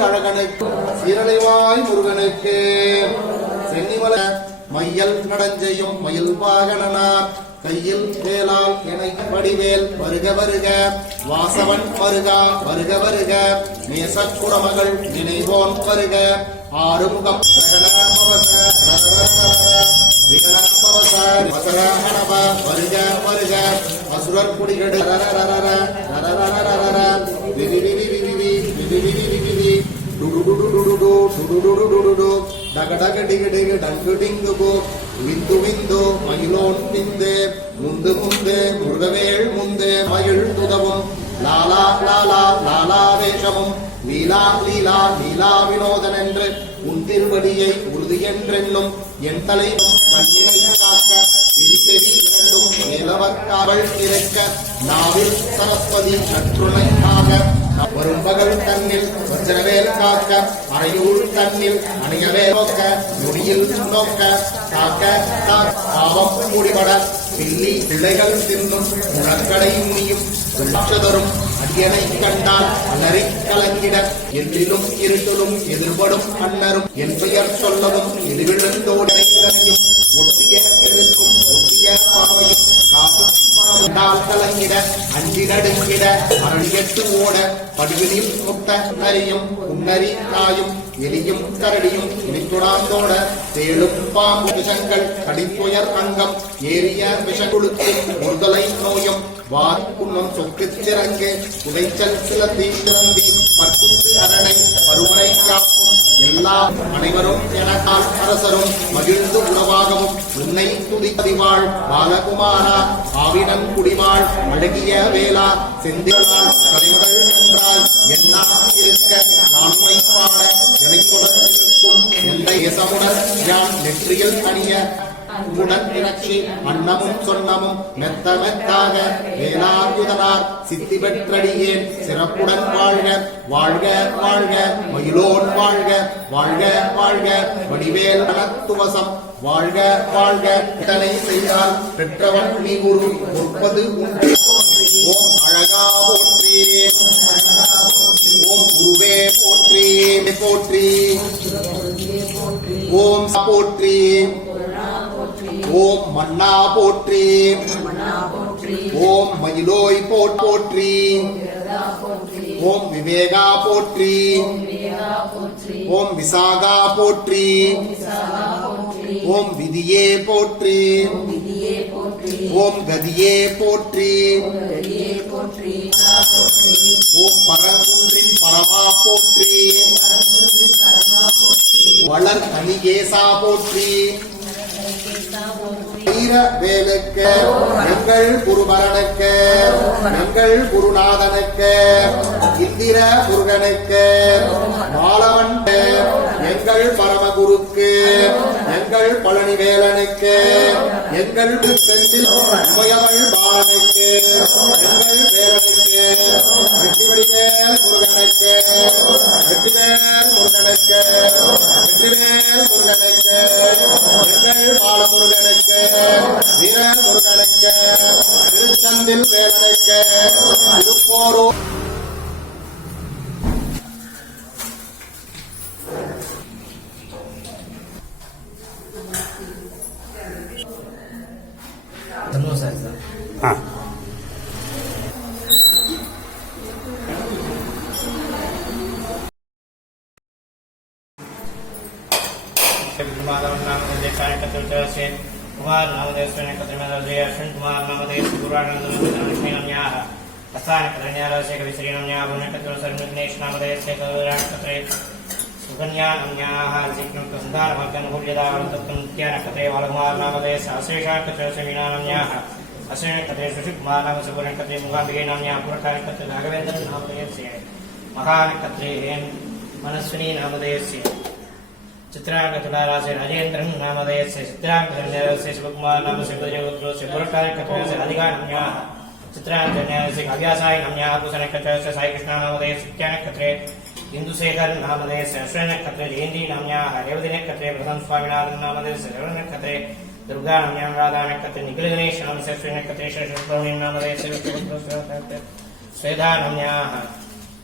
அழகனுக்கு சீரலைவாய் முருகனுக்கு சென்னிமல மயல் நடஞ்செய்யும் மயில் வாகனனார். கையில் வேளால் இணை வடிவேல் வருக வருக வாசவன் வருகா வருக வருக நேசக்குடமகள் நினைவோன் வருக ஆறுமுகம் வருக வருக அசுரர் குடிகடு டக டக விவி விவி டங்கு டிங்கு போ விந்து விந்து மயிலோன் விந்து முந்து முந்து முருகவேள் முந்து மயில் துதவும். லாலா லாலா லாலா வேஷமும். லீலா லீலா லீலா வினோதன் என்று உன் திருவடியை உறுதி என்றென்னும் என் தலைவன் கண்ணினை காக்க இடிசெவி இரண்டும் நிலவர் காவல் நாவில் சரஸ்வதி நற்றுணைக்காக வரும் பகல் தன்னில் வஜ்ரவேல் காக்க அறையூர் தன்னில் அணியவே நோக்க நொடியில் நோக்க காக்க பாவம் முடிபட பில்லி பிள்ளைகள் தின்னும் முழக்கடை முடியும் தரும் அடியனை கண்டால் அலறி கலங்கிட. என்றிலும் இருட்டிலும் எதிர்படும் அன்னரும் என் பெயர் சொல்லவும் எதிர்விழந்தோடனை ஒட்டிய இருக்கும் ஒட்டிய பாவையும் காசும் பணமுண்டால் கலங்கிட. அஞ்சி நடுங்கிட அரணியட்டு ஓட. படுவினில் முத்த நரியும் உன்னரி காயும் எலியும் கரடியும் இனித்துடாந்தோட தேளும் பாம்பு விஷங்கள் கடித்துயர் அங்கம் ஏறிய விஷகுழுக்கு முறுதலை நோயும் வார் புண்ணும் சொக்குச் சிறங்கு புதைச்சல் சிலந்தி சிலந்தி பற்புத்து அரணை பருவரை காக்கும் எல்லாம் அனைவரும் எனக்கால் அரசரும் மகிழ்ந்து உணவாகவும் உன்னை துதிப்பதிவாள் பாலகுமாரா ஆவினன் குடிவாள் அழகிய வேளா செந்திலாள் கலைமகள் என்றால் என்னா இருக்க நான்மை நிற்கும் எந்த இசமுடன் யான் நெற்றியில் அணிய உடன் சொன்னமும் மெத்த மெத்தாக வேளாயுதனார் சித்தி பெற்றடியேன். சிறப்புடன் வாழ்க வாழ்க வாழ்க மயிலோன் வாழ்க வாழ்க வாழ்க வடிவேல் நலத்துவசம். வாழ்க வாழ்க இதனை செய்தால் பெற்றவன் நீ குரு முப்பது உண்டு. ஓம் அழகா போற்றி ஓம் குருவே போற்றி போற்றி. ஓம் போற்றி. ஓம் மன்னா போற்றி. ஓம் மயிலோய் போட் போற்றி. ஓம் விவேகா போற்றி. ஓம் விசாகா போற்றி. ஓம் விதியே போற்றி. ஓம் கதியே போற்றி. ஓம் பரங்குன்றின் பரமா போற்றி. வளர் கலிகேசா போற்றி வீர வேலுக்கு எங்கள் குருபரனுக்கு எங்கள் குருநாதனுக்கு இந்திர முருகனுக்கு மாலவன்க்கு எங்கள் பரமகுருக்கு எங்கள் பழனிவேலனுக்கு எங்கள் செந்தில் உமையவள் பாலனுக்கு எங்கள் வேலனுக்கு வெற்றிவடிவேல் முருகனுக்கு வெற்றிவேல் முருகனுக்கு முருகனுக்கு எங்கள் பாலமுருகனுக்கு வீர முருகனுக்கு திருச்சந்தில் வேலனுக்கு शिव कुमार नाम जयसाय कतुर्जय सेन कुमार नामदेव स्वयं कतुर्मदय अश्विन कुमार नामदेव गुरुवानंद श्रीनम्याः अस्थान कतुर्न्यारस्य कवि श्रीनम्याः भुवन कतुर्सर्वज्ञेश नामदेव से कतुर्याण कतरे सुकन्या नम्याः जिक्नु प्रसन्दार भक्तनुभूर्यदा वरन्तत्वनित्या नकतरे वालकुमार नामदेव सहस्रेषा कतुर्यस्य मीना नम्याः अश्विन कतरे सुशिकुमार नाम सुपुरन कतरे मुखाम्बिके नाम्याः पुरकार कतुर् राघवेन्द्र नामदेव से महानकत्रे हेन मनस्विनी नामदेव से चित्रांगतुलारासे राजेन्द्रन् नामधेयस्य चित्रांगधन्यस्य शिवकुमार नाम शिवजयोत्रोस्य पुरस्कारकथस्य अधिकारम्याः चित्रांगधन्यस्य काव्यासाय नम्याः कुशनकथस्य साईकृष्ण नामधेय सित्यानकत्रे हिन्दुशेखर नामधेयस्य अश्वनकत्रे जयन्ती नाम्याः रेवदिनकत्रे प्रथम स्वामिनाथन नामधेयस्य रेवनकत्रे दुर्गा नाम्यां राधानकत्रे निखिलगणेश नामस्य अश्वनकत्रे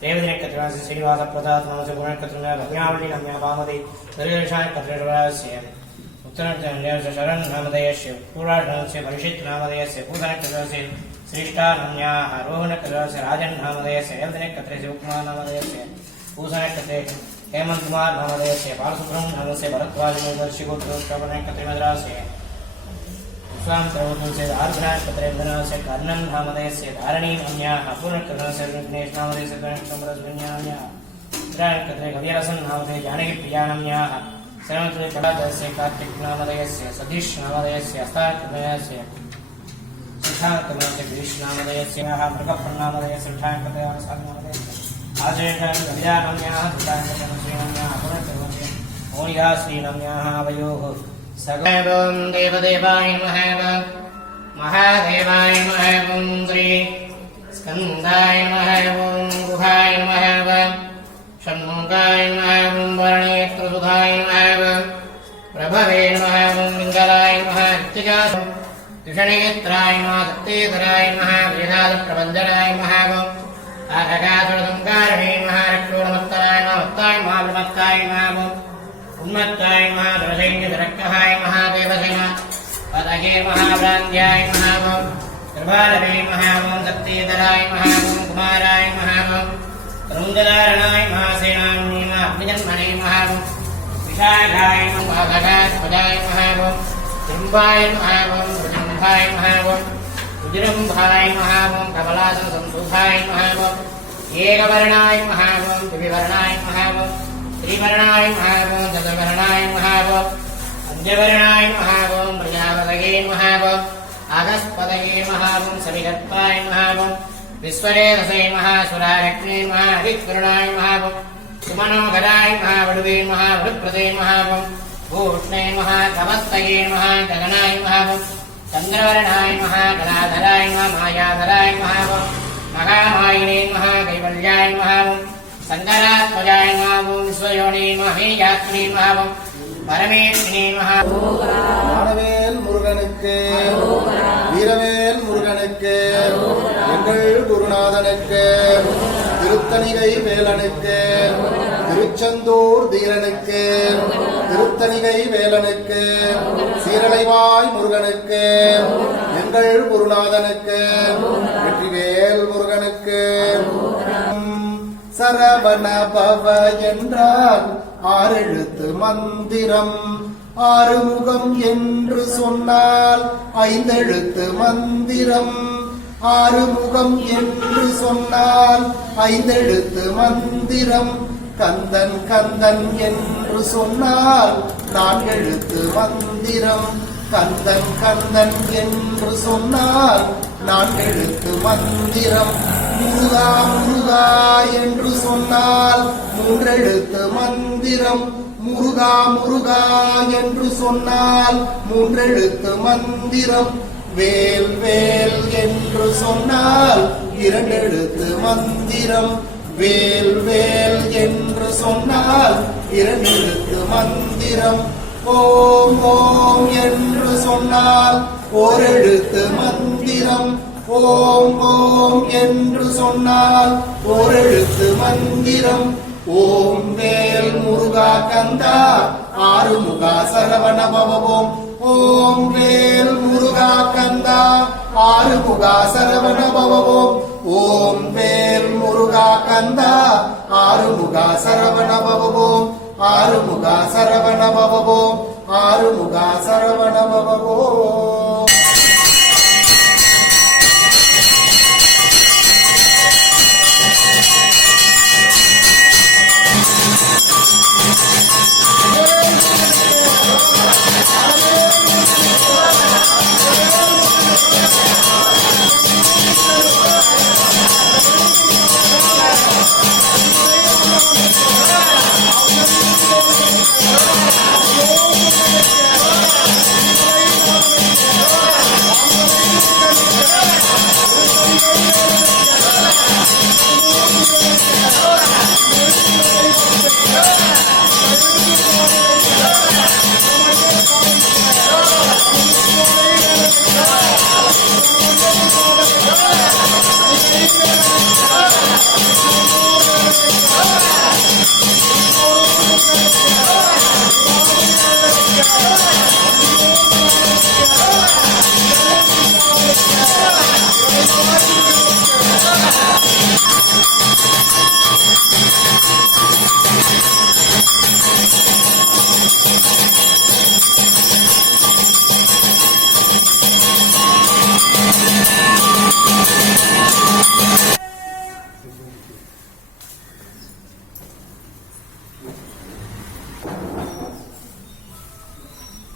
தேவதினக்கத்திரவாசி ஸ்ரீனிவாச பிரதாத்மனசு குணக்கத்திரமே ரத்னாவளி நம்யா பாமதி திருவிஷாய கத்திரவாசிய உத்தரத்திரேவச சரண் நாமதயஸ்ய பூராடனஸ்ய பரிஷித் நாமதயஸ்ய பூதனக்கத்திரவாசி श्रेष्ठा नम्या रोहणकत्रस्य राजन् नामधेयस्य हेमदिनकत्रस्य उपमा नामधेयस्य पूषणकत्रे हेमंत कुमार नामधेयस्य बालसुब्रह्मण्य नामस्य भरद्वाज निर्दर्शिको दुर्गमनकत्रे मद्रास्य त्वां सर्वभूतस्य आर्द्राष्टपत्रेन्द्रनस्य कर्णं धामदयस्य धारणीं अन्याः पूर्णकर्णस्य विघ्नेशनामदयस्य गणेशनम्रस्वन्यान्याः चित्राकत्रे कविरसन् नामदे जानकीप्रियानम्याः सर्वत्र कलादयस्य कार्तिकनामदयस्य सतीशनामदयस्य हस्ताकर्णयस्य सिद्धाकर्णस्य गिरीशनामदयस्य मृगप्रणामदयस्य सिद्धाकर्णयस्य आचरेण कविदानम्याः धृताकर्णश्रीनम्याः पुनर्कर्मस्य मौनिदाश्रीनम्याः आवयोः సగం దేవదేవాయ మహేవ మహాదేవాయ మహేవం శ్రీ స్కందాయ మహేవం గుహాయ మహేవ షణ్ముఖాయ మహేవం వర్ణేత్రసుధాయ మహేవం ప్రభవే మహేవం మంగళాయ మహాత్తిగా త్రిషణేత్రాయ మహాదత్తేతరాయ మహాభిధాల ప్రబంధనాయ మహావం ఆగగాసురసంకారణే మహారక్షోణమత్తరాయ మహత్తాయ మహాభిమత్తాయ మహావం उन्मत्ताय महादरसैन्यधरक्कहाय महादेवसेन पदगे महाभ्रान्त्याय महावं कृपालवे महावं दत्तेतराय महावं कुमाराय महावं रुन्दधारणाय महासेनान्ये महाग्निजन्मने महावं विशाखाय महाघटास्पदाय महावं जम्बाय महावं वृजम्भाय महावं रुजिरम्भाय महावं कमलासंसंसुधाय महावं एकवर्णाय महावं द्विवर्णाय महावं श्रीवर्णाय महावं चतुर्वर्णाय महावं पञ्चवर्णाय महावं प्रजापतये महावं आगस्पतये महावं सविगत्वाय महावं विश्वरेधसे महासुरारग्ने महाधिकरुणाय महावं सुमनोहराय महावडुवे महावडुप्रदे महावं भूष्णे महाकमस्तये महागगनाय महावं चन्द्रवर्णाय महागलाधराय महामायाधराय महावं महामायिने महाकैवल्याय महावं சங்கராத்மஜாய மாவும் விஸ்வயோனி மகேயாத்ரி மாவும் பரமேஸ்வரி மகா ஞானவேல் முருகனுக்கு வீரவேல் முருகனுக்கு எங்கள் குருநாதனுக்கு திருத்தணிகை வேலனுக்கு திருச்செந்தூர் தீரனுக்கு திருத்தணிகை வேலனுக்கு சீரலைவாய் முருகனுக்கு எங்கள் குருநாதனுக்கு வெற்றிவேல் முருகனுக்கு சரவண பவ என்றால் ஆறெழுத்து மந்திரம். ஆறுமுகம் என்று சொன்னால் ஐந்தெழுத்து மந்திரம். ஆறுமுகம் என்று சொன்னால் ஐந்தெழுத்து மந்திரம். கந்தன் கந்தன் என்று சொன்னால் நான்கெழுத்து மந்திரம். கந்தன் கந்தன் என்று சொன்னால் நான்கெழுத்து மந்திரம். முருகா முருகா என்று சொன்னால் மூன்றெழுத்து மந்திரம். முருகா முருகா என்று சொன்னால் மூன்றெழுத்து மந்திரம். வேல் வேல் என்று சொன்னால் இரண்டெழுத்து மந்திரம். வேல் வேல் என்று சொன்னால் இரண்டெழுத்து மந்திரம். ஓம் ஓம் என்று சொன்னால் ஓரெழுத்து மந்திரம். ஓம் ஓம் என்று சொன்னால் ஓரெழுத்து மந்திரம். ஓம் வேல் முருகா கந்தா ஆறுமுகா சரவண பவவோம். ஓம் வேல் முருகா கந்தா ஆறுமுகா சரவண பவவோம். ஓம் வேல் முருகா கந்தா ஆறுமுகா சரவண பவவோம்.